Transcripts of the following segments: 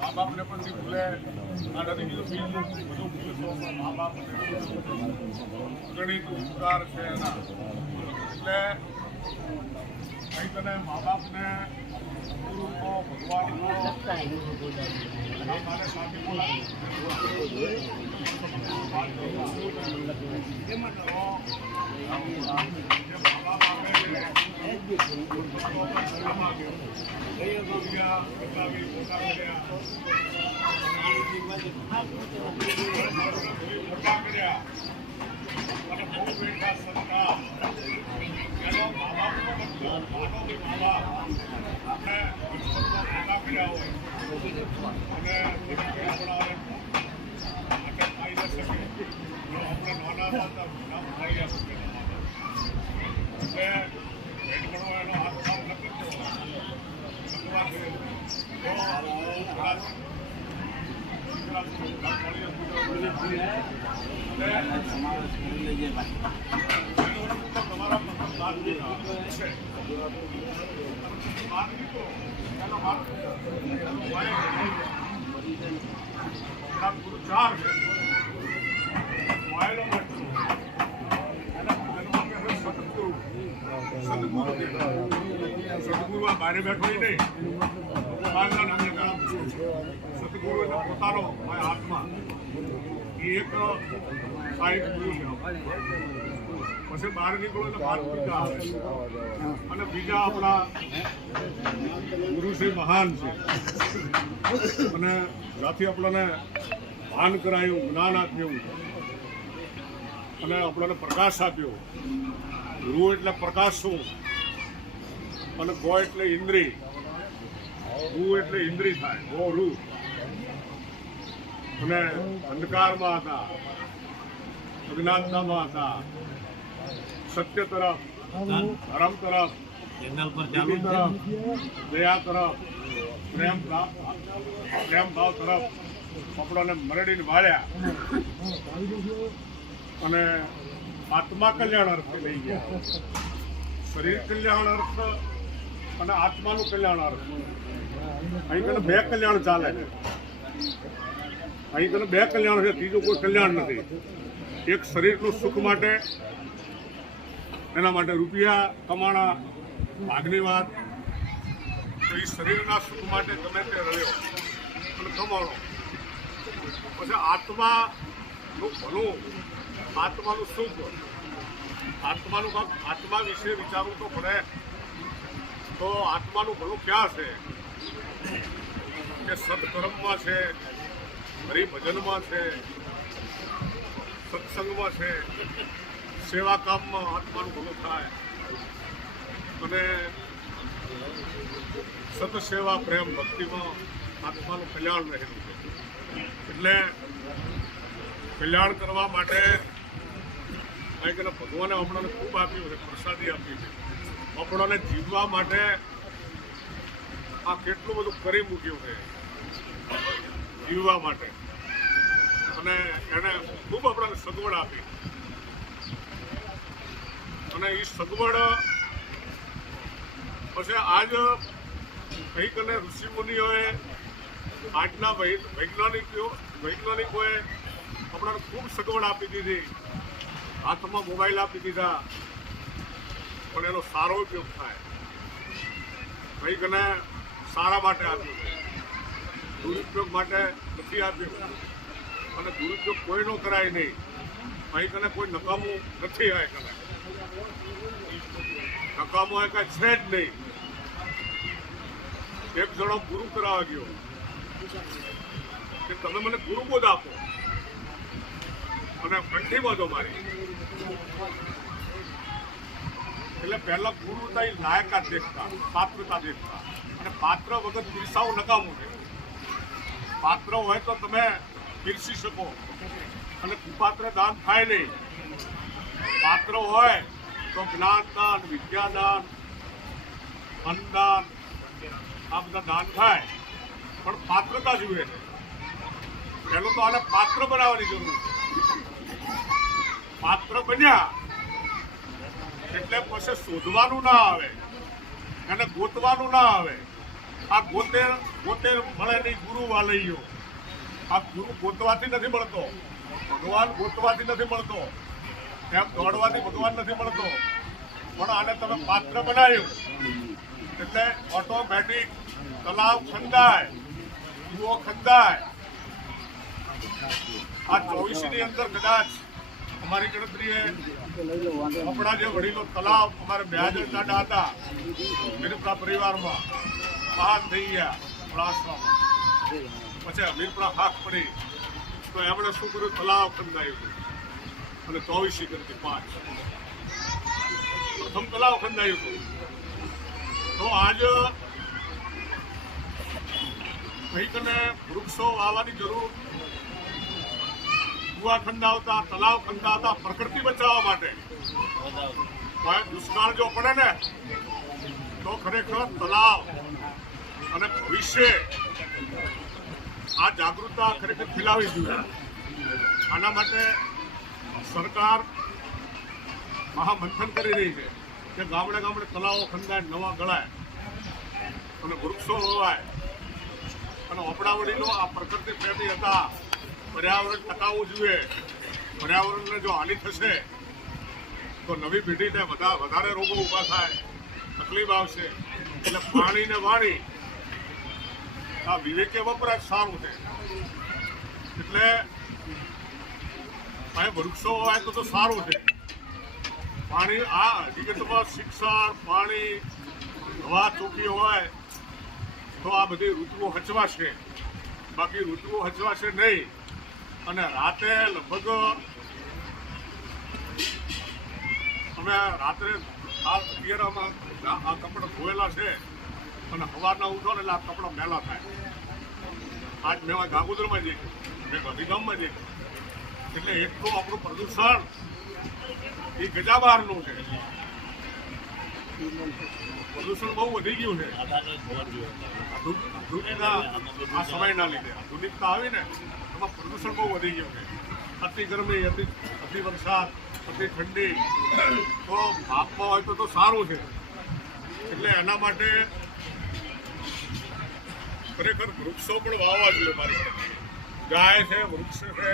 મા બાપને પણ નહીં ભૂલે. આ નથી કીધું બધું ભૂલશો મા બાપને ગણિત ઉપકાર છે એના. એટલે કંઈ તને મા બાપને ગુરુનો ભગવાનનો મારે સાથી બોલાવી અને બહુ બેઠા સત્તા એનો મા બાપનો મતલબ માનો કે મા બાપ આપણે મોટા કર્યા હોય અને આપણે ખાઈ ન શકે આપણે નાના હતા નામ ખાઈ શકે એટલે પેટ ભણો એનો હાથ કામ ન કરતો ચાર છે સદગુરુ આ બારે બેઠો નહીં, બહારના નામને કામ સદગુરુ એટલે પોતાનો આત્મા એ એક સાહિત્ય ગુરુ છે. પછી બહાર નીકળો એટલે બહાર બીજા આવે અને બીજા આપણા ગુરુ શ્રી મહાન છે અને જ્યાંથી આપણને ભાન કરાયું, જ્ઞાન આપ્યું અને આપણને પ્રકાશ આપ્યો. રૂ એટલે પ્રકાશ શું અને ગો એટલે ઇન્દ્રિય. રૂ એટલે ઇન્દ્રિય થાય, ગો રૂ. અને અંધકારમાં હતા, અજ્ઞાનતામાં હતા, સત્ય તરફ, ધર્મ તરફ, તરફ, દયા તરફ, પ્રેમ ભાવ તરફ આપણને મરડીને વાળ્યા અને આત્મા કલ્યાણ અર્થે લઈ ગયા. શરીર કલ્યાણ અર્થ અને આત્માનું કલ્યાણ અર્થ. અહીં કને બે કલ્યાણ ચાલે છે. અહીં કને બે કલ્યાણ છે, ત્રીજું કોઈ કલ્યાણ નથી. એક શરીરનું સુખ માટે, એના માટે રૂપિયા કમાણા ભાગની વાત. તો એ શરીરના સુખ માટે ગમે તે રહ્યો અને કમાણો. પછી આત્માનું ભલું, આત્માનું સુખ, આત્માનું કામ, આત્મા વિશે વિચારવું તો પડે. તો આત્માનું ભલું ક્યાં છે કે સત્કર્મમાં છે, હરિભજનમાં છે, સત્સંગમાં છે, સેવા કામમાં આત્માનું ભલું થાય અને સતસેવા પ્રેમ ભક્તિમાં આત્માનું કલ્યાણ રહેલું છે. એટલે કલ્યાણ કરવા માટે કંઈક ભગવાને આપણને ખૂબ આપ્યું છે, પ્રસાદી આપી છે. આપણને જીવવા માટે આ કેટલું બધું કરી મૂક્યું છે જીવવા માટે, અને એને ખૂબ આપણને સગવડ આપી. અને એ સગવડ પછી આજ કંઈક અને ઋષિમુનિઓએ, આજના વૈજ્ઞાનિકોએ આપણને ખૂબ સગવડ આપી દીધી. હાથમાં મોબાઈલ આપી દીધા, પણ એનો સારો ઉપયોગ થાય. કંઈક અને સારા માટે આપ્યું છે, દુરુપયોગ માટે નથી આપ્યું. અને દુરુપયોગ કોઈનો કરાય નહીં. કંઈક અને કોઈ નકામું નથી. આ કને નકામું એ કાંઈ છે જ નહીં. એક જણો ગુરુ કરાવવા ગયો કે તમે મને ગુરુ બોધ આપો અને કંઠી બાંધો મારી. એટલે પહેલા ગુરુ તારી લાયકાત દેખતા, પાત્રતા દેખતા. અને પાત્ર વગર પીરસાવું નકામું છે. પાત્ર હોય તો તમે પીરસી શકો અને કુપાત્ર દાન થાય નહીં. પાત્ર હોય તો જ્ઞાન દાન, વિદ્યાદાન, અન્નદાન આ બધા દાન થાય. પણ પાત્રતા જોઈએ છે. પહેલું તો આને પાત્ર બનાવવાની જરૂર છે. પાત્ર બન્યા એટલે પછી શોધવાનું ના આવે અને ગોતવાનું ના આવે. આ ગોતે મળે નહીં ગુરુ વાલૈયો. આ ગુરુ ગોતવાથી નથી મળતો, ભગવાન ગોતવાથી નથી મળતો, એમ દોડવાથી ભગવાન નથી મળતો. પણ આને તમે પાત્ર બનાવ્યું એટલે ઓટોમેટિક તલાવ ખંદાય, કૂવો ખંદાય. આ 24 ની અંદર કદાચ અમારી ગણતરીએ આપણા જે વડીલો તલાવ અમારે 2000 દાદા હતા મીરપુરા પરિવારમાં મહાન થઈ ગયા પલાસવામાં. પછી મીરપુરા હાક પડી તો એમણે શું કર્યું, તલાવ ખંદાયું અને 24 ગણતરી 5 પ્રથમ તલાવ ખંદાયું હતું. તો આજ કહીને વૃક્ષો વાવવાની જરૂર, કુવા ખંડાવતા, તલાવ ખંડાવતા પ્રકૃતિ બચાવવા માટે. દુષ્કાળ જો પડે ને તો ખરેખર તલાવ અને ભવિષ્ય આ જાગૃતતા ખરેખર ફેલાવી જોઈએ. આના માટે સરકાર મહામંથન કરી રહી છે કે ગામડે ગામડે તલાવો ખંડાય, નવા ગળાય અને વૃક્ષો વવાય. અને આપણા વડીલો આ પ્રકૃતિ પ્રેમી હતા. પર્યાવરણ ટકાવવું જોઈએ. પર્યાવરણને જો હાનિ થશે તો નવી પેઢીને વધારે રોગો ઊભા થાય, તકલીફ આવશે. એટલે પાણીને વાણી આ વિવેકે વપરાશ સારું છે. એટલે અહીં વૃક્ષો હોય તો સારું છે. પાણી આ હકીકતમાં શિક્ષણ, પાણી, હવા ચોખ્ખી હોય તો આ બધી ઋતુઓ હચવાશે. બાકી ઋતુઓ હચવાશે નહીં. અને રાતે લગભગ અમે રાત્રે અત્યારમાં આ કપડાં ધોયેલા છે અને સવારના ઉઠો ને એટલે આ કપડાં મેલા થાય. આજ મેં ગાગોદરમાં જઈ મેં ગાંધીધામમાં જઈ. એટલે એટલું આપણું પ્રદૂષણ એ ગજા બહારનું છે. પ્રદૂષણ બહુ વધી ગયું છે આ સમયના લીધે. આધુનિકતા આવી ને એમાં પ્રદૂષણ બહુ વધી ગયું છે. અતિ ગરમી, અતિ વરસાદ, અતિ ઠંડી. તો માપમાં હોય તો સારું છે. એટલે એના માટે ખરેખર વૃક્ષો પણ વાવવા જોઈએ. મારી ગાય છે, વૃક્ષ છે.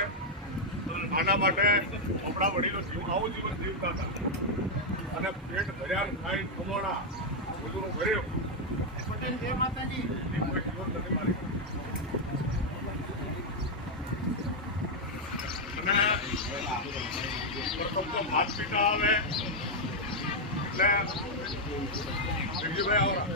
આના માટે આપણા વડીલો આવું જીવન જીવતા હતા અને પેટ ભર્યા ખાઈ કમાણા મજૂરો ભર્યો. જય માતાજી. અને પ્રથમ તો ભાત પીતા આવે એટલે વિજયભાઈ આવરા